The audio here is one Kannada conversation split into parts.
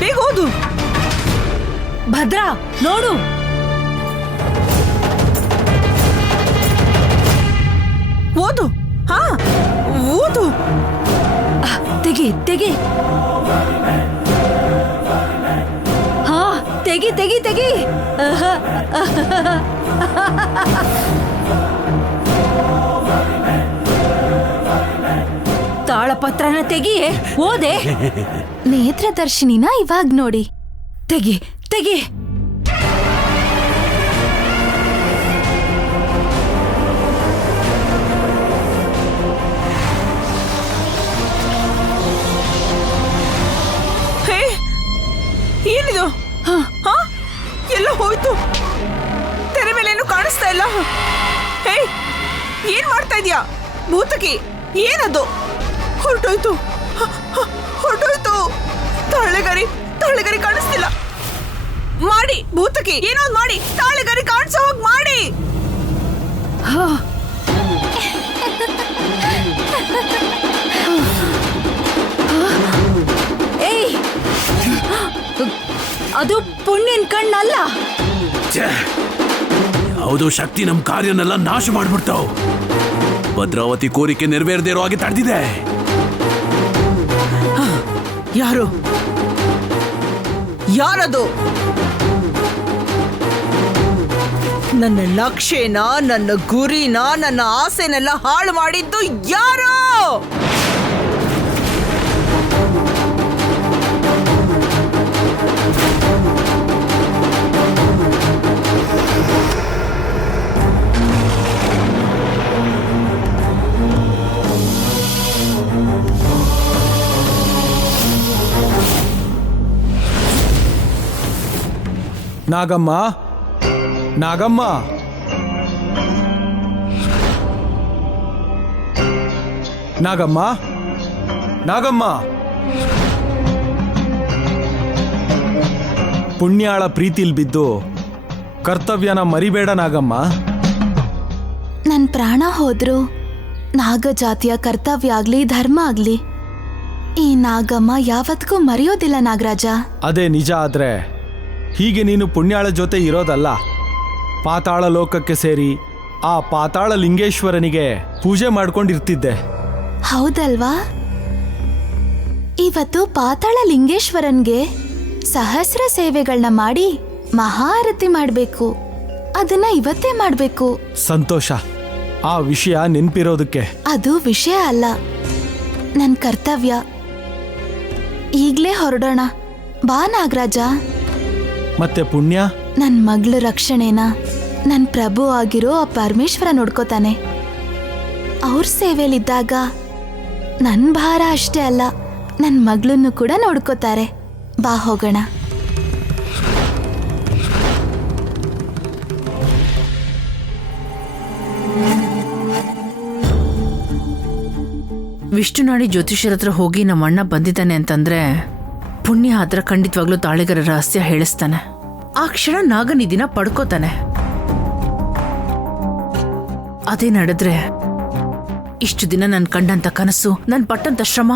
ಬೇಗ ಓದು. ಭದ್ರಾ ನೋಡು. ಓದು. ಹಾ ಓದು. ತೆಗಿ ತೆಗಿ. ಹಾ ತೆಗಿ ತೆಗಿ ತೆಗಿ. ತಾಳಪತ್ರನ ತೆಗಿ. ಓದೆ. ನೇತ್ರದರ್ಶಿನಿನ ಇವಾಗ್ ನೋಡಿ. ತೆಗಿ ತೆಗಿ. ಹೇ ಏನಿದು? ಹಾ ಎಲ್ಲ ಹೋಯ್ತು. ತೆರೆ ಮೇಲೇನು ಕಾಣಿಸ್ತಾ ಇಲ್ಲ. ಹೇ ಏನ್ ಮಾಡ್ತಾ ಇದೀಯಾ ಭೂತಕಿ? ಏನದು? ಹೊರಟೋಯ್ತು ಹೊರಟೋಯ್ತು. ತಾಳೆಗರಿ ತಾಳೆಗರಿ ಕಾಣಿಸ್ತಿಲ್ಲ. ಮಾಡಿ ಭೂತಕಿ, ಏನೋ ಒಂದು ಮಾಡಿ. ತಾಳೆಗರಿ ಕಾಣಿಸೋ ಹೋಗಿ ಮಾಡಿ. ಏಯ್, ಅದು ಪುಣ್ಯನ್ ಕಣ್ಣಲ್ಲ. ಯಾವುದೋ ಶಕ್ತಿ ನಮ್ ಕಾರ್ಯನೆಲ್ಲ ನಾಶ ಮಾಡ್ಬಿಡ್ತಾವ್. ಭದ್ರಾವತಿ ಕೋರಿಕೆ ನೆರವೇರದೇ ಇರೋ ಹಾಗೆ ತಡೆದಿದೆ. ಯಾರು? ಯಾರದು? ನನ್ನ ಲಕ್ಷ್ಯನ, ನನ್ನ ಗುರಿನ, ನನ್ನ ಆಸೆನೆಲ್ಲ ಹಾಳು ಮಾಡಿದ್ದು ಯಾರು? ನಾಗಮ್ಮ, ನಾಗಮ್ಮ, ನಾಗಮ್ಮ, ನಾಗಮ್ಮ. ಪುಣ್ಯಾಳ ಪ್ರೀತಿಲ್ ಬಿದ್ದು ಕರ್ತವ್ಯನ ಮರಿಬೇಡ ನಾಗಮ್ಮ. ನನ್ ಪ್ರಾಣ ಹೋದ್ರು ನಾಗ ಜಾತಿಯ ಕರ್ತವ್ಯ ಆಗ್ಲಿ ಧರ್ಮ ಆಗ್ಲಿ ಈ ನಾಗಮ್ಮ ಯಾವತ್ತಿಗೂ ಮರೆಯೋದಿಲ್ಲ ನಾಗರಾಜ. ಅದೇ ನಿಜ ಆದ್ರೆ ಹೀಗೆ ನೀನು ಪುಣ್ಯಾಳ ಜೊತೆ ಇರೋದಲ್ಲ, ಪಾತಾಳ ಲೋಕಕ್ಕೆ ಸೇರಿ ಆ ಪಾತಾಳ ಲಿಂಗೇಶ್ವರನಿಗೆ ಪೂಜೆ ಮಾಡ್ಕೊಂಡಿರ್ತಿದ್ದೆ. ಹೌದಲ್ವಾ? ಇವತ್ತು ಪಾತಾಳ ಲಿಂಗೇಶ್ವರನ್ಗೆ ಸಹಸ್ರ ಸೇವೆಗಳನ್ನ ಮಾಡಿ ಮಹಾರತಿ ಮಾಡ್ಬೇಕು. ಅದನ್ನ ಇವತ್ತೇ ಮಾಡ್ಬೇಕು. ಸಂತೋಷ, ಆ ವಿಷಯ ನೆನ್ಪಿರೋದಕ್ಕೆ. ಅದು ವಿಷಯ ಅಲ್ಲ, ನನ್ ಕರ್ತವ್ಯ. ಈಗ್ಲೇ ಹೊರಡೋಣ ಬಾ ನಾಗರಾಜ. ಮತ್ತೆ ಪುಣ್ಯ? ನನ್ ಮಗಳ ರಕ್ಷಣೆನ ನನ್ ಪ್ರಭು ಆಗಿರೋ ಆ ಪರಮೇಶ್ವರ ನೋಡ್ಕೋತಾನೆ. ಅವ್ರ ಸೇವೆಯಲ್ಲಿದ್ದಾಗ ನನ್ ಭಾರ ಅಷ್ಟೇ ಅಲ್ಲ, ನನ್ ಮಗಳನ್ನು ಕೂಡ ನೋಡ್ಕೋತಾರೆ. ಬಾ ಹೋಗೋಣ. ವಿಷ್ಣುನಾಡಿ ಜ್ಯೋತಿಷ್ಯರ ಹತ್ರ ಹೋಗಿ ನಮ್ಮ ಅಣ್ಣ ಬಂದಿದ್ದಾನೆ ಅಂತಂದ್ರೆ ಪುಣ್ಯ ಹತ್ರ ಖಂಡಿತವಾಗ್ಲೂ ತಾಳಿಗರ ರಹಸ್ಯ ಹೇಳಿಸ್ತಾನೆ. ಆ ಕ್ಷಣ ನಾಗನಿಧಿನ ಪಡ್ಕೋತಾನೆ. ಅದೇ ನಡೆದ್ರೆ ಇಷ್ಟು ದಿನ ನನ್ ಕಂಡಂತ ಕನಸು, ನನ್ ಪಟ್ಟಂತ ಶ್ರಮ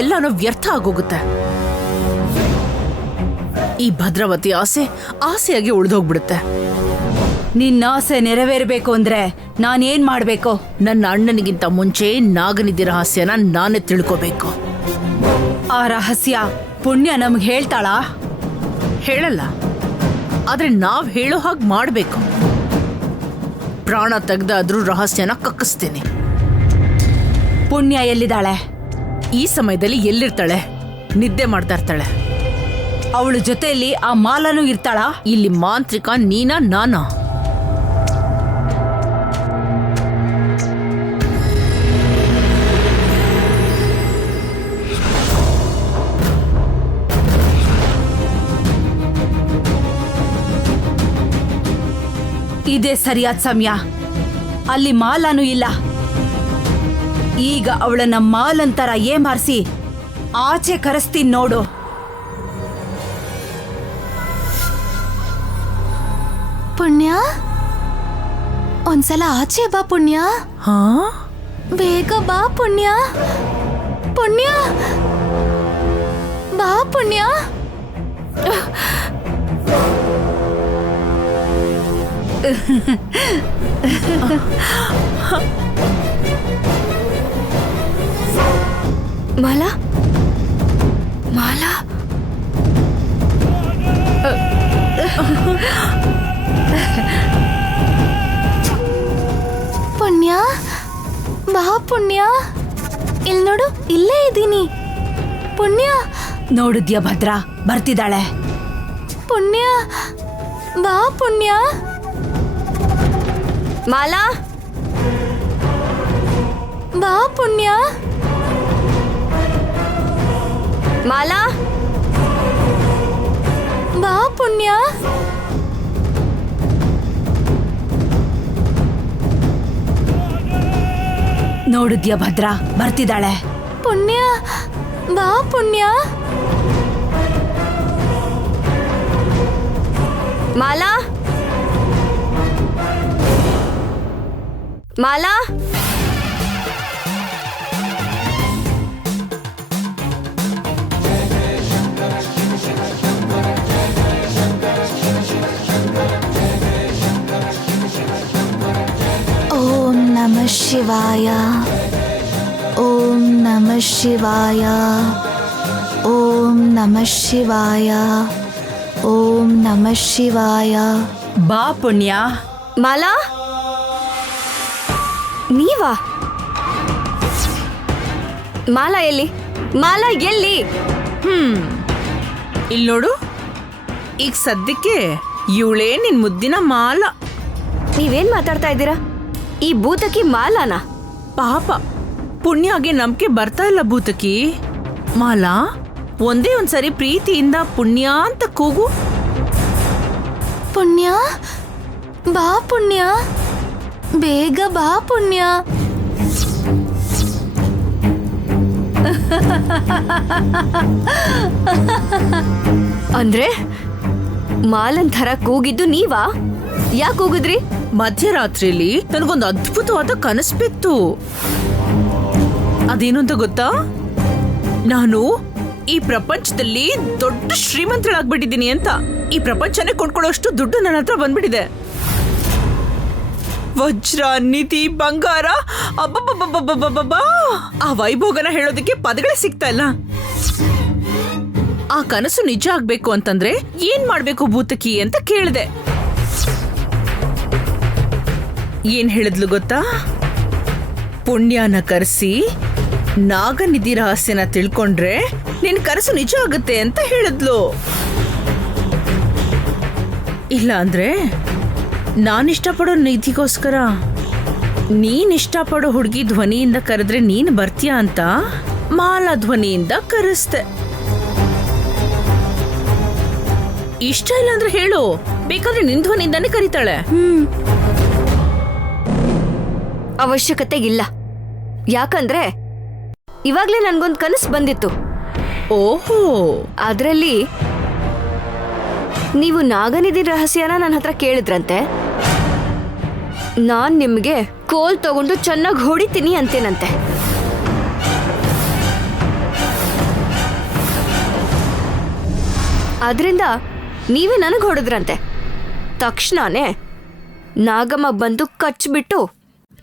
ಎಲ್ಲಾನು ವ್ಯರ್ಥ ಆಗೋಗುತ್ತೆ. ಈ ಭದ್ರಾವತಿ ಆಸೆಯಾಗಿ ಉಳಿದೋಗ್ಬಿಡುತ್ತೆ. ನಿನ್ನ ಆಸೆ ನೆರವೇರಬೇಕು ಅಂದ್ರೆ ನಾನೇನ್ ಮಾಡ್ಬೇಕು? ನನ್ನ ಅಣ್ಣನಿಗಿಂತ ಮುಂಚೆ ನಾಗನಿಧಿ ರಹಸ್ಯನ ನಾನೇ ತಿಳ್ಕೋಬೇಕು. ಆ ರಹಸ್ಯ ಪುಣ್ಯ ನಮ್ಗೆ ಹೇಳ್ತಾಳಾ? ಹೇಳಲ್ಲ, ಆದ್ರೆ ನಾವ್ ಹೇಳೋ ಹಾಗೆ ಮಾಡ್ಬೇಕು. ಪ್ರಾಣ ತೆಗ್ದಾದ್ರೂ ರಹಸ್ಯನ ಕಕ್ಕಿಸ್ತೀನಿ. ಪುಣ್ಯ ಎಲ್ಲಿದ್ದಾಳೆ? ಈ ಸಮಯದಲ್ಲಿ ಎಲ್ಲಿರ್ತಾಳೆ? ನಿದ್ದೆ ಮಾಡ್ತಾ ಇರ್ತಾಳೆ. ಅವಳ ಜೊತೆಯಲ್ಲಿ ಆ ಮಾಲನೂ ಇರ್ತಾಳ? ಇಲ್ಲಿ ಮಾಂತ್ರಿಕ ನೀನಾ ನಾನಾ? ಇದೇ ಸರಿಯಾದ ಸಮಯ. ಅಲ್ಲಿ ಮಾಲನೂ ಇಲ್ಲ. ಈಗ ಅವಳನ್ನ ಮಾಲಂತರ ಏಮಾರಿಸಿ ಆಚೆ ಕರೆಸ್ತೀನಿ ನೋಡು. ಪುಣ್ಯ, ಒಂದ್ಸಲ ಆಚೆ ಬಾ ಪುಣ್ಯ. ಹಾ, ಬೇಗ ಬಾ ಪುಣ್ಯ. ಪುಣ್ಯ ಬಾ ಪುಣ್ಯ. ಮಾಲಾ ಮಾಲಾ ಪುಣ್ಯ ಬಾ ಪುಣ್ಯ ಇಲ್ ನೋಡು ಇಲ್ಲೇ ಇದ್ದೀನಿ ಪುಣ್ಯ ನೋಡಿದ್ಯಾ ಭದ್ರ ಬರ್ತಿದ್ದಾಳೆ. ಪುಣ್ಯ ಬಾ ಪುಣ್ಯ ಮಾಲಾ ಬಾ ಪುಣ್ಯ ಮಾಲಾ ಬಾ ಪುಣ್ಯ ನೋಡಿದ್ಯಾ ಭದ್ರ ಬರ್ತಿದ್ದಾಳೆ. ಪುಣ್ಯ ಬಾ ಪುಣ್ಯ ಮಾಲಾ ಮಾಲಾ ಓಂ ನಮಃ ಶಿವಾಯ ಓಂ ನಮಃ ಶಿವಾಯ ಓಂ ನಮಃ ಶಿವಾಯ ಓಂ ನಮಃ ಶಿವಾಯ ಬಾ ಪುಣ್ಯ. ಮಾಲಾ ನೀವಾ? ಮಾಲಾ ಎಲ್ಲಿ? ಮಾಲಾ ಎಲ್ಲಿ? ಇಲ್ಲಿ ನೋಡು, ಈಗ ಸದ್ಯಕ್ಕೆ ಇವಳೇ ನಿನ್ ಮುದ್ದಿನ ಮಾಲ. ನೀವೇನ್ ಮಾತಾಡ್ತಾ ಇದ್ದೀರಾ? ಈ ಭೂತಕಿ ಮಾಲಾನ? ಪಾಪ ಪುಣ್ಯಗೆ ನಂಬಿಕೆ ಬರ್ತಾ ಇಲ್ಲ ಭೂತಕಿ. ಮಾಲಾ, ಒಂದೇ ಒಂದ್ಸರಿ ಪ್ರೀತಿಯಿಂದ ಪುಣ್ಯ ಅಂತ ಕೂಗು. ಪುಣ್ಯ ಬಾ ಪುಣ್ಯ ಬೇಗ ಬಾ ಪುಣ್ಯ ಅಂದ್ರೆ ಮಾಲನ್ ಥರ ಕೂಗಿದ್ದು ನೀವಾ? ಯಾಕೆ ಕೂಗಿದ್ರಿ? ಮಧ್ಯರಾತ್ರಿಲಿ ನನಗೊಂದು ಅದ್ಭುತವಾದ ಕನಸು ಬಿತ್ತು. ಅದೇನು ಅಂತ ಗೊತ್ತಾ? ನಾನು ಈ ಪ್ರಪಂಚದಲ್ಲಿ ದೊಡ್ಡ ಶ್ರೀಮಂತಳಾಗ್ಬಿಟ್ಟಿದ್ದೀನಿ ಅಂತ. ಈ ಪ್ರಪಂಚನೇ ಕೊಂಡ್ಕೊಳ್ಳೋಷ್ಟು ದುಡ್ಡು ನನ್ನ ಹತ್ರ ಬಂದ್ಬಿಟ್ಟಿದೆ. ವಜ್ರ, ನಿಧಿ, ಬಂಗಾರ, ಅಬ್ಬಬ್ಬಬ್ಬಬ್ಬಬ್ಬಬ್ಬಾ! ಆ ವೈಭೋಗನ ಹೇಳೋದಕ್ಕೆ ಪದಗಳೇ ಸಿಗ್ತಾ ಇಲ್ಲ. ಆ ಕನಸು ನಿಜ ಆಗ್ಬೇಕು ಅಂತಂದ್ರೆ ಏನ್ ಮಾಡ್ಬೇಕು ಭೂತಕಿ ಅಂತ ಕೇಳಿದೆ. ಏನ್ ಹೇಳಿದ್ಲು ಗೊತ್ತಾ? ಪುಣ್ಯನ ಕರೆಸಿ ನಾಗನಿಧಿ ರಹಸ್ಯನ ತಿಳ್ಕೊಂಡ್ರೆ ನಿನ್ ಕನಸು ನಿಜ ಆಗುತ್ತೆ ಅಂತ ಹೇಳಿದ್ಲು. ಇಲ್ಲ ಅಂದ್ರೆ ನಾನಿಷ್ಟಪಡೋ ನಿಧಿಗೋಸ್ಕರ ನೀನ್ ಇಷ್ಟಪಡೋ ಹುಡುಗಿ ಧ್ವನಿಯಿಂದ ಕರೆದ್ರೆ ನೀನ್ ಬರ್ತೀಯ ಅಂತ ಮಾಲಾ ಧ್ವನಿಯಿಂದ ಕರೆಸ್ತೆ. ಇಷ್ಟ ಇಲ್ಲ ಅಂದ್ರೆ ಹೇಳು, ಬೇಕಾದ್ರೆ ನಿನ್ ಧ್ವನಿಯಿಂದಾನೇ ಕರೀತಾಳೆ. ಅವಶ್ಯಕತೆ ಇಲ್ಲ. ಯಾಕಂದ್ರೆ ಇವಾಗ್ಲೇ ನನ್ಗೊಂದ್ ಕನಸು ಬಂದಿತ್ತು. ಓಹೋ, ಅದ್ರಲ್ಲಿ ನೀವು ನಾಗನಿಧಿ ರಹಸ್ಯನ ನನ್ನ ಹತ್ರ ಕೇಳಿದ್ರಂತೆ. ನಾನ್ ನಿಮ್ಗೆ ಕೋಲ್ ತಗೊಂಡು ಚೆನ್ನಾಗಿ ಹೊಡಿತೀನಿ ಅಂತೇನಂತೆ. ಆದ್ರಿಂದ ನೀವೇ ನನಗೆ ಹೊಡೆದ್ರಂತೆ. ತಕ್ಷಣನೇ ನಾಗಮ್ಮ ಬಂದು ಕಚ್ಬಿಟ್ಟು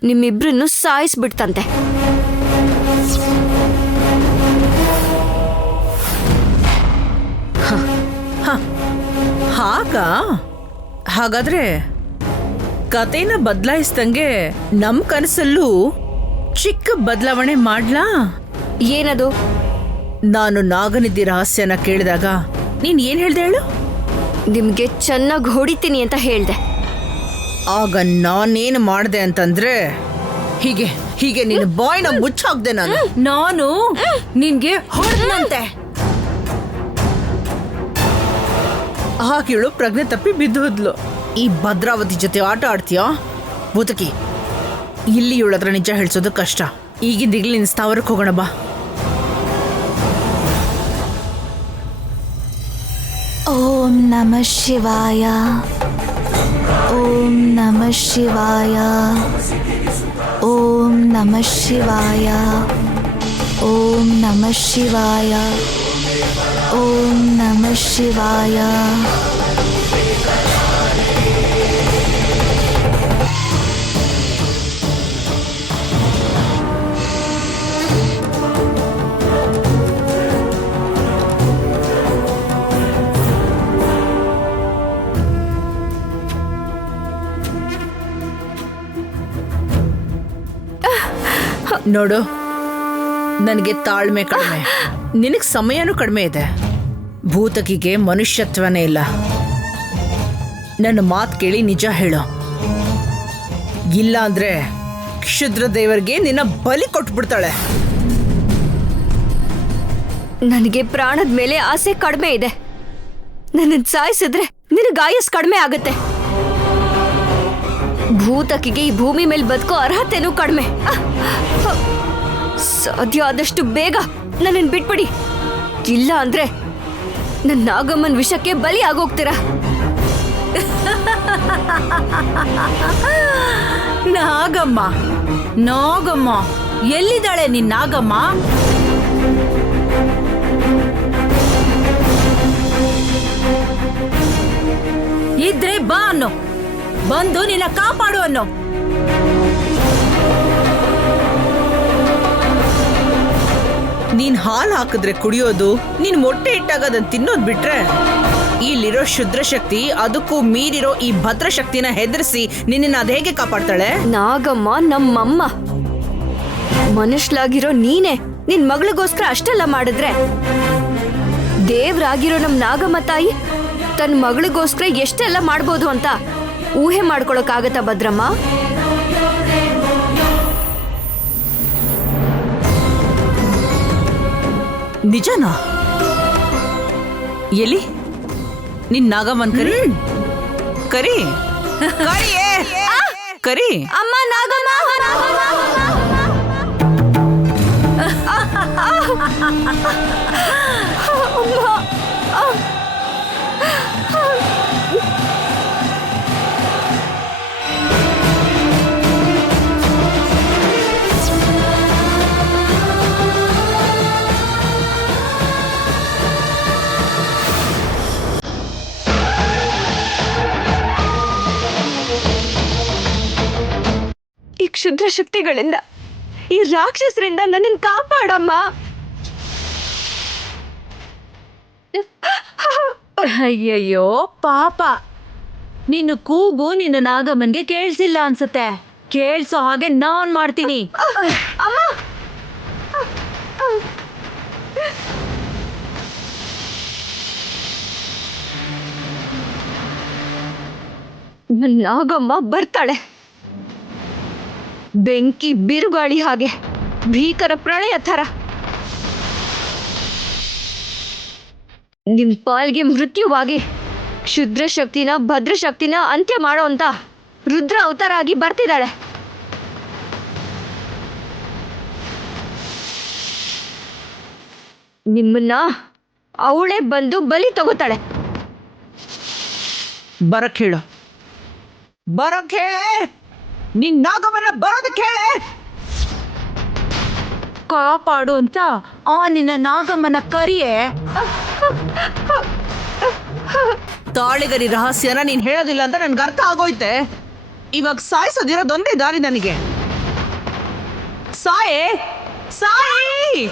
ನಿಮ್ಮಿಬ್ರನ್ನು ಸಾಯಿಸ್ಬಿಡ್ತಂತೆ. ಹಾಗಾದ್ರೆ ಕತೆನ ಬದಲಾಯಿಸ್ದಂಗೆ ನಮ್ ಕನಸಲ್ಲೂ ಚಿಕ್ಕ ಬದಲಾವಣೆ ಮಾಡ್ಲಾ? ಏನದು? ನಾನು ನಾಗನಿಧಿ ರಹಸ್ಯನ ಕೇಳಿದಾಗ ನೀನ್ ಏನ್ ಹೇಳ್ದೆ ಹೇಳು? ನಿಮ್ಗೆ ಚೆನ್ನಾಗಿ ಹೊಡಿತೀನಿ ಅಂತ ಹೇಳ್ದೆ. ಆಗ ನಾನೇನು ಮಾಡ್ದೆ ಅಂತಂದ್ರೆ ಹೀಗೆ ಹೀಗೆ ನಿನ್ನ ಬಾಯ್ನ ಮುಚ್ಚಾಕ್ದೆ ನಾನು. ನಾನು ನಿನ್ಗೆ ಹೊಡೆದಂತೆ. ಹಾಕಿಳು ಪ್ರಜ್ಞೆ ತಪ್ಪಿ ಬಿದ್ದು ಹೋದ್ಲು. ಈ ಭದ್ರಾವತಿ ಜೊತೆ ಆಟ ಆಡ್ತೀಯಾ ಭೂತಕಿ? ಇಲ್ಲಿ ಇವಳತ್ರ ನಿಜ ಹೇಳ್ಸೋದು ಕಷ್ಟ. ಈಗಿಂದ ಈಗಲೇ ಸ್ಥಾವರಕ್ಕೆ ಹೋಗೋಣ ಬಾ. ಓಂ ನಮಃ ಶಿವಾಯ ಓಂ ನಮಃ ಶಿವಾಯ ಓಂ ನಮಃ ಶಿವಾಯ ಓಂ ನಮಃ ಶಿವಾಯ ಓಂ ನಮಃ ಶಿವಾಯ. ನೋಡು, ನನಗೆ ತಾಳ್ಮೆ ಕಡಿಮೆ, ನಿನಗೆ ಸಮಯನೂ ಕಡಿಮೆ ಇದೆ. ಭೂತಕಿಗೆ ಮನುಷ್ಯತ್ವನೇ ಇಲ್ಲ. ನನ್ನ ಮಾತು ಕೇಳಿ ನಿಜ ಹೇಳು, ಇಲ್ಲ ಅಂದ್ರೆ ಕ್ಷುದ್ರ ದೇವರಿಗೆ ನಿನ್ನ ಬಲಿ ಕೊಟ್ಬಿಡ್ತಾಳೆ. ನನಗೆ ಪ್ರಾಣದ ಮೇಲೆ ಆಸೆ ಕಡಿಮೆ ಇದೆ. ನನ್ನ ಸಾಯಿಸಿದ್ರೆ ನಿನಗೆ ಆಯಸ್ ಕಡಿಮೆ ಆಗುತ್ತೆ. ಭೂತಕಿಗೆ ಈ ಭೂಮಿ ಮೇಲೆ ಬದುಕೋ ಅರ್ಹತೆನೂ ಕಡಿಮೆ. ಸಾಧ್ಯ ಆದಷ್ಟು ಬೇಗ ನನ್ನನ್ನು ಬಿಟ್ಬಿಡಿ, ಇಲ್ಲ ಅಂದ್ರೆ ನನ್ನ ನಾಗಮ್ಮನ ವಿಷಕ್ಕೆ ಬಲಿ ಆಗೋಗ್ತೀರಾ. ನಾಗಮ್ಮ, ನಾಗಮ್ಮ ಎಲ್ಲಿದ್ದಾಳೆ ನಿನ್ ನಾಗಮ್ಮ? ಇದ್ರೆ ಬಾ ಅನ್ನೋ, ಬಂದು ನಿನ್ನ ಕಾಪಾಡು ಅನ್ನೋ. ನೀನ್ ಹಾಲು ಹಾಕಿದ್ರೆ ಕುಡಿಯೋದು, ನೀನ್ ಮೊಟ್ಟೆ ಇಟ್ಟಾಗ ಅದನ್ನ ತಿನ್ನೋದ್ ಬಿಟ್ರೆ, ಇಲ್ಲಿರೋ ಶುದ್ರ ಶಕ್ತಿ ಅದಕ್ಕೂ ಮೀರಿರೋ ಈ ಭದ್ರ ಶಕ್ತಿನ ಹೆದರ್ಸಿ ನಿನ್ನ ಅದ್ ಹೇಗೆ ಕಾಪಾಡ್ತಾಳೆ? ನಾಗಮ್ಮ ನಮ್ಮಮ್ಮ. ಮನುಷ್ಯಲಾಗಿರೋ ನೀನೆ ನಿನ್ ಮಗಳಿಗೋಸ್ಕರ ಅಷ್ಟೆಲ್ಲ ಮಾಡಿದ್ರೆ, ದೇವ್ರಾಗಿರೋ ನಮ್ ನಾಗಮ್ಮ ತಾಯಿ ತನ್ನ ಮಗಳಿಗೋಸ್ಕರ ಎಷ್ಟೆಲ್ಲ ಮಾಡ್ಬೋದು ಅಂತ ಊಹೆ ಮಾಡ್ಕೊಳಕ್ಕಾಗತ್ತಾ ಭದ್ರಮ್ಮ? ನಿಜನಾ? ಎಲ್ಲಿ ನಿನ್ ನಾಗಮ್ಮನ್ ಕರಿ, ಕರಿ ಕರಿಯೇ, ಕರಿ. ಅಮ್ಮ ನಾಗಮ್ಮ. ಈ ಕ್ಷುದ್ರ ಶಕ್ತಿಗಳಿಂದ, ಈ ರಾಕ್ಷಸರಿಂದ ನನ್ನನ್ನು ಕಾಪಾಡಮ್ಮ. ಅಯ್ಯಯ್ಯೋ ಪಾಪ, ನಿನ್ನ ಕೂಗು ನಿನ್ನ ನಾಗಮ್ಮನ್ಗೆ ಕೇಳಿಸಿಲ್ಲ ಅನ್ಸುತ್ತೆ. ಕೇಳಿಸೋ ಹಾಗೆ ನಾನ್ ಮಾಡ್ತೀನಿ. ನನ್ನ ನಾಗಮ್ಮ ಬರ್ತಾಳೆ, ಬೆಂಕಿ ಬಿರುಗಾಳಿ ಹಾಗೆ, ಭೀಕರ ಪ್ರಳಯ ಥರ. ನಿಮ್ ಪಾಲ್ಗೆ ಮೃತ್ಯುವಾಗಿ ಕ್ಷುದ್ರ ಶಕ್ತಿನ ಭದ್ರ ಶಕ್ತಿನ ಅಂತ್ಯ ಮಾಡೋ ಅಂತ ರುದ್ರ ಅವತಾರ ಆಗಿ ಬರ್ತಿದ್ದಾಳೆ. ನಿಮ್ಮನ್ನ ಅವಳೇ ಬಂದು ಬಲಿ ತಗೋತಾಳೆ. ಬರಕ್ ಹೇಳು, ಬರಕ್ ಹೇಳೆ, ನಿನ್ ನಾಗಮ್ಮನ ಬರೋದಕ್ಕೆ ಹೇಳೆ. ಕಾಪಾಡು ಅಂತ ಆ ನಿನ್ನ ನಾಗಮ್ಮನ ಕರಿಯೇ. ತಾಳಿಗರಿ ರಹಸ್ಯನ ನೀನ್ ಹೇಳೋದಿಲ್ಲ ಅಂತ ನನ್ಗೆ ಅರ್ಥ ಆಗೋಯ್ತೆ. ಇವಾಗ ಸಾಯಿಸೋದಿರೋದೊಂದೇ ದಾರಿ ನನಗೆ. ಸಾಯೇ, ಸಾಯಿ.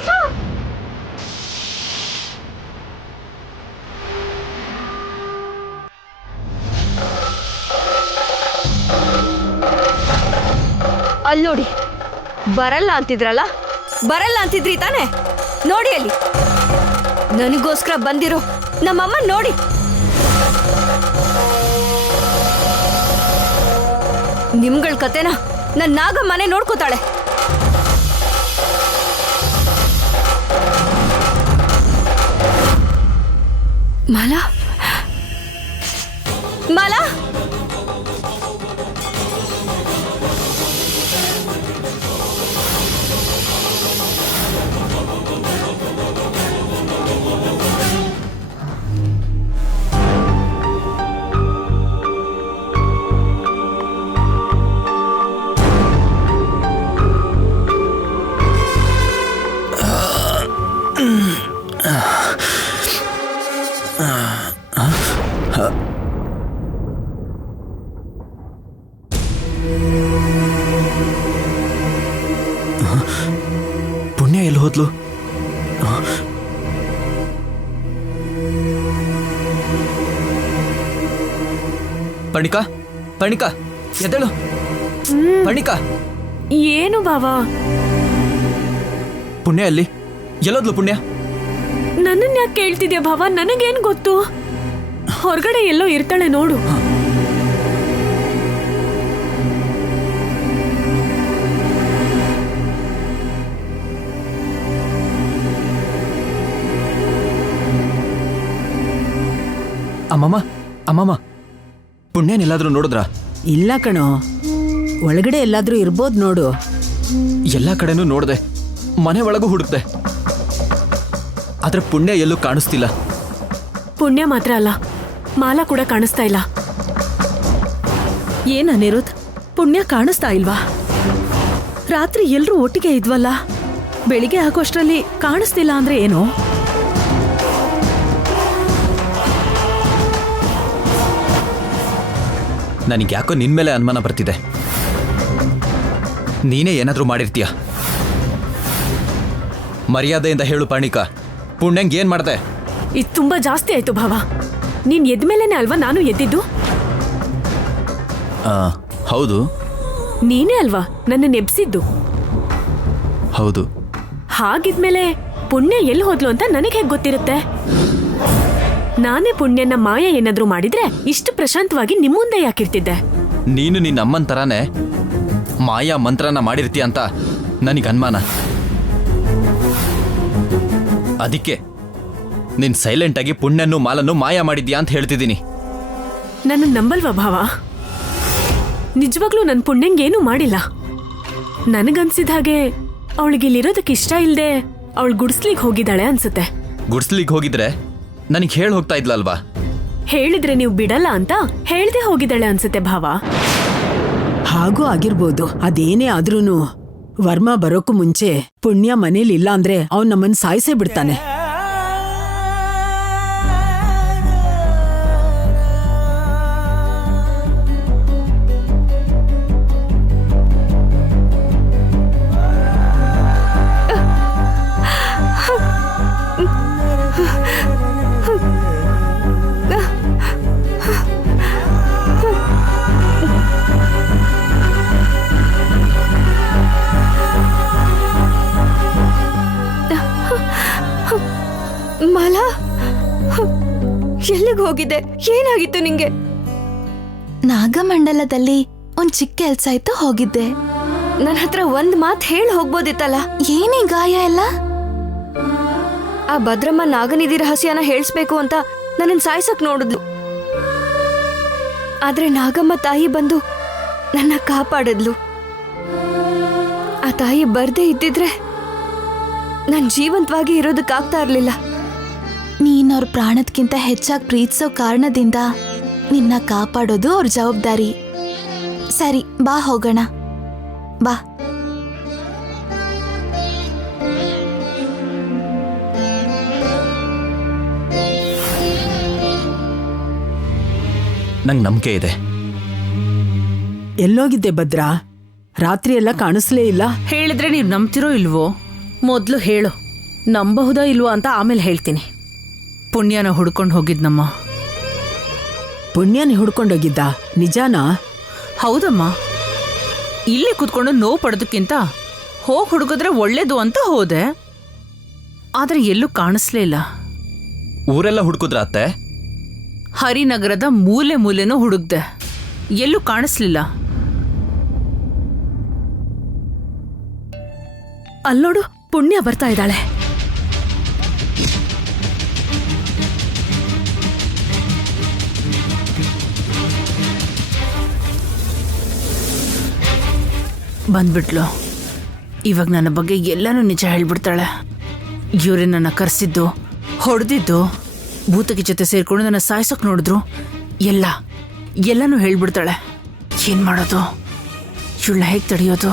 ಅಲ್ಲೋಡಿ, ಬರಲ್ಲ ಅಂತಿದ್ರಲ್ಲ, ಬರಲ್ಲ ಅಂತಿದ್ರಿ ತಾನೆ? ನೋಡಿ ಅಲ್ಲಿ, ನನಗೋಸ್ಕರ ಬಂದಿರೋ ನಮ್ಮಮ್ಮ ನೋಡಿ. ನಿಮ್ಗಳ ಕತೆನ ನನ್ನ ನಾಗಮ್ಮನೆ ನೋಡ್ಕೋತಾಳೆ. ಮಾಲಾ, ಮಾಲಾ, ಪುಣ್ಯ ಎಲ್ಲಿ ಹೋದ್ಲು? ಪಣಿಕಾ, ಪಣಿಕಾ, ಎದ್ದೇಳು. ಪಣಿಕಾ, ಏನು ಬಾವಾ? ಪುಣ್ಯ ಎಲ್ಲಿ? ಎಲ್ಲೋದ್ಲು ಪುಣ್ಯ? ನನ್ನನ್ನ ಯಾಕೆ ಕೇಳ್ತಿದ್ಯಾ ಭಾವ? ನನಗೇನ್ ಗೊತ್ತು? ಹೊರಗಡೆ ಎಲ್ಲೋ ಇರ್ತಾಳೆ ನೋಡು. ಅಮ್ಮಮ್ಮ, ಅಮ್ಮಮ್ಮ, ಪುಣ್ಯನೆಲ್ಲಾದ್ರೂ ನೋಡಿದ್ರಾ? ಇಲ್ಲ ಕಣೋ, ಒಳಗಡೆ ಎಲ್ಲಾದ್ರೂ ಇರ್ಬೋದು ನೋಡು. ಎಲ್ಲ ಕಡೆನೂ ನೋಡ್ದೆ, ಮನೆ ಒಳಗೂ ಹುಡುಕ್ದೆ, ಆದ್ರೆ ಪುಣ್ಯ ಎಲ್ಲೂ ಕಾಣಿಸ್ತಿಲ್ಲ. ಪುಣ್ಯ ಮಾತ್ರ ಅಲ್ಲ, ಮಾಲಾ ಕೂಡ ಕಾಣಿಸ್ತಾ ಇಲ್ಲ. ಏನ ಅನಿರುದ್ಧ್, ಪುಣ್ಯ ಕಾಣಿಸ್ತಾ ಇಲ್ವಾ? ರಾತ್ರಿ ಎಲ್ರೂ ಒಟ್ಟಿಗೆ ಇದ್ವಲ್ಲ, ಬೆಳಿಗ್ಗೆ ಆಗೋಷ್ಟರಲ್ಲಿ ಕಾಣಿಸ್ತಿಲ್ಲ ಅಂದ್ರೆ ಏನು? ನನಗೆ ಯಾಕೋ ನಿನ್ ಮೇಲೆ ಅನುಮಾನ ಬರ್ತಿದೆ. ನೀನೇ ಏನಾದ್ರೂ ಮಾಡಿರ್ತೀಯ. ಮರ್ಯಾದೆಯಿಂದ ಹೇಳು ಪಣಿಕಾ, ಪುಣ್ಯಂಗ್ ಏನ್ ಮಾಡ್ದೆ? ಇದು ತುಂಬಾ ಜಾಸ್ತಿ ಆಯ್ತು ಭಾವ. ನೀನ್ ಎದ್ಮೇಲೆನೆ ಅಲ್ವಾ ನಾನು ಎದ್ದಿದ್ದು? ಹೌದು. ನೀನೇ ಅಲ್ವಾ ನನ್ನ ಎಬ್ಸಿದ್ದು? ಹೌದು. ಹಾಗಿದ್ಮೇಲೆ ಪುಣ್ಯ ಎಲ್ಲಿ ಹೋದ್ಲು ಅಂತ ನನಗೆ ಹೇಗೆ ಗೊತ್ತಿರುತ್ತೆ? ನಾನೇ ಪುಣ್ಯನ ಮಾಯ ಏನಾದ್ರೂ ಮಾಡಿದ್ರೆ ಇಷ್ಟು ಪ್ರಶಾಂತವಾಗಿ ನಿಮ್ಮುಂದೆ ಯಾಕಿರ್ತಿದ್ದೆ? ನೀನು ನಿನ್ನ ಅಮ್ಮನ ತರಾನೇ ಮಾಯಾ ಮಂತ್ರನ ಮಾಡಿರ್ತೀಯ ಅಂತ ನನಗೆ ಅನುಮಾನ. ಅದಕ್ಕೆ ನೀನ್ ಸೈಲೆಂಟ್ ಆಗಿ ಪುಣ್ಯನ್ನು ಮಾಲನ್ನು ಮಾಯ ಮಾಡಿದ್ಯಾ ಅಂತ ಹೇಳ್ತಿದ್ದೀನಿ. ನನ್ನ ನಂಬಲ್ವಾ ಭಾವ? ನಿಜವಾಗ್ಲೂ ನನ್ನ ಪುಣ್ಯಂಗೇನೂ ಮಾಡಿಲ್ಲ. ನನಗನ್ಸಿದ ಹಾಗೆ ಅವಳಿಗಿಲ್ಲಿರೋದಕ್ಕೆ ಇಷ್ಟ ಇಲ್ಲದೆ ಅವಳು ಗುಡ್ಸ್ಲಿಗೆ ಹೋಗಿದ್ದಾಳೆ ಅನ್ಸುತ್ತೆ. ಗುಡ್ಸ್ಲಿಗೆ ಹೋಗಿದ್ರೆ ನನಗೆ ಹೇಳಿ ಹೋಗ್ತಾ ಇದ್ಲಲ್ವಾ? ಹೇಳಿದ್ರೆ ನೀವು ಬಿಡಲ್ಲ ಅಂತ ಹೇಳ್ದೆ ಹೋಗಿದ್ದಾಳೆ ಅನ್ಸುತ್ತೆ ಭಾವ. ಹಾಗೂ ಆಗಿರ್ಬೋದು. ಅದೇನೇ ಆದ್ರೂನು ವರ್ಮ ಬರೋಕ್ಕೂ ಮುಂಚೆ ಪುಣ್ಯ ಮನೇಲಿ ಇಲ್ಲ ಅಂದ್ರೆ ಅವ್ನ್ ನಮ್ಮನ್ ಸಾಯಿಸೇ ಬಿಡ್ತಾನೆ. ಮಾಲಾ, ಎಲ್ಲಿಗೆ ಹೋಗಿದ್ದೆ? ಏನಾಗಿತ್ತು ನಿಂಗೆ? ನಾಗಮಂಡಲದಲ್ಲಿ ಒಂದ್ ಚಿಕ್ಕ ಕೆಲ್ಸ ಇತ್ತು, ಹೋಗಿದ್ದೆ. ನನ್ನ ಹತ್ರ ಒಂದ್ ಮಾತು ಹೇಳಿ ಹೋಗ್ಬೋದಿತ್ತಲ್ಲ. ಏನೇ ಗಾಯ ಎಲ್ಲ? ಆ ಭದ್ರಮ್ಮ ನಾಗನಿಧಿ ರಹಸ್ಯನ ಹೇಳಿಸ್ಬೇಕು ಅಂತ ನನ್ನನ್ನು ಸಾಯ್ಸಕ್ ನೋಡಿದ್ಲು. ಆದ್ರೆ ನಾಗಮ್ಮ ತಾಯಿ ಬಂದು ನನ್ನ ಕಾಪಾಡಿದ್ಲು. ಆ ತಾಯಿ ಬರ್ದೇ ಇದ್ದಿದ್ರೆ ನಾನು ಜೀವಂತವಾಗಿ ಇರೋದಕ್ಕಾಗ್ತಾ ಇರ್ಲಿಲ್ಲ. ನೀನ್ ಅವ್ರ ಪ್ರಾಣದ್ಕಿಂತ ಹೆಚ್ಚಾಗಿ ಪ್ರೀತಿಸೋ ಕಾರಣದಿಂದ ನಿನ್ನ ಕಾಪಾಡೋದು ಅವ್ರ ಜವಾಬ್ದಾರಿ. ಸರಿ, ಬಾ ಹೋಗೋಣ, ಬಾ. ನಂಗೆ ನಂಬಿಕೆ ಇದೆ. ಎಲ್ಲೋಗಿದ್ದೆ ಭದ್ರಾ? ರಾತ್ರಿ ಎಲ್ಲ ಕಾಣಿಸ್ಲೇ ಇಲ್ಲ. ಹೇಳಿದ್ರೆ ನೀವು ನಂಬ್ತಿರೋ ಇಲ್ವೋ? ಮೊದಲು ಹೇಳು, ನಂಬಹುದಾ ಇಲ್ವೋ ಅಂತ ಆಮೇಲೆ ಹೇಳ್ತೀನಿ. ಪುಣ್ಯನ ಹುಡ್ಕೊಂಡು ಹೋಗಿದ್ನಮ್ಮ. ಪುಣ್ಯನ ಹುಡ್ಕೊಂಡೋಗಿದ್ದ? ನಿಜಾನಾ? ಹೌದಮ್ಮ. ಇಲ್ಲಿ ಕೂತ್ಕೊಂಡು ನೋವು ಪಡೋದಕ್ಕಿಂತ ಹೋಗಿ ಹುಡುಕಿದ್ರೆ ಒಳ್ಳೇದು ಅಂತ ಹೋದೆ. ಆದ್ರೆ ಎಲ್ಲೂ ಕಾಣಿಸ್ಲೇ ಇಲ್ಲ. ಊರೆಲ್ಲ ಹುಡುಕುದ್ರ ಅತ್ತೆ? ಹರಿನಗರದ ಮೂಲೆ ಮೂಲೆನೂ ಹುಡುಕ್ದೆ, ಎಲ್ಲೂ ಕಾಣಿಸ್ಲಿಲ್ಲ. ಅಲ್ಲೋಡು, ಪುಣ್ಯ ಬರ್ತಾ ಇದ್ದಾಳೆ. ಬಂದ್ಬಿಟ್ಲು. ಇವಾಗ ನನ್ನ ಬಗ್ಗೆ ಎಲ್ಲನೂ ನಿಜ ಹೇಳ್ಬಿಡ್ತಾಳೆ. ಇವ್ರೆ ನನ್ನ ಕರೆಸಿದ್ದು, ಹೊಡೆದಿದ್ದು, ಭೂತಕಿ ಜೊತೆ ಸೇರ್ಕೊಂಡು ನನ್ನ ಸಾಯ್ಸೋಕ್ ನೋಡಿದ್ರು, ಎಲ್ಲನೂ ಹೇಳ್ಬಿಡ್ತಾಳೆ. ಏನ್ ಮಾಡೋದು? ಇವಳನ್ನ ಹೇಗೆ ತಡೆಯೋದು?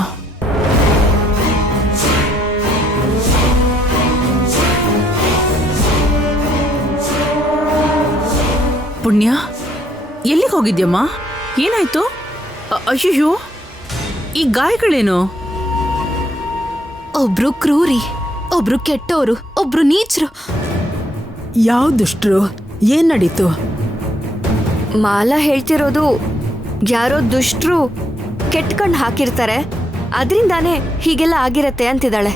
ಪುಣ್ಯ, ಎಲ್ಲಿಗೆ ಹೋಗಿದ್ಯಮ್ಮ? ಏನಾಯ್ತು? ಅಯ್ಯೋ, ಈ ಗಾಯಗಳೇನು? ಒಬ್ರು ಕ್ರೂರಿ, ಒಬ್ರು ಕೆಟ್ಟೋರು, ಒಬ್ರು ನೀಚರು. ಯಾವ ದುಷ್ಟ್ರು? ಏನ್ ನಡೀತು? ಮಾಲಾ ಹೇಳ್ತಿರೋದು ಯಾರೋ ದುಷ್ಟ್ರು ಕೆಟ್ಕಂಡು ಹಾಕಿರ್ತಾರೆ, ಅದರಿಂದಾನೇ ಹೀಗೆಲ್ಲ ಆಗಿರತ್ತೆ ಅಂತಿದ್ದಾಳೆ.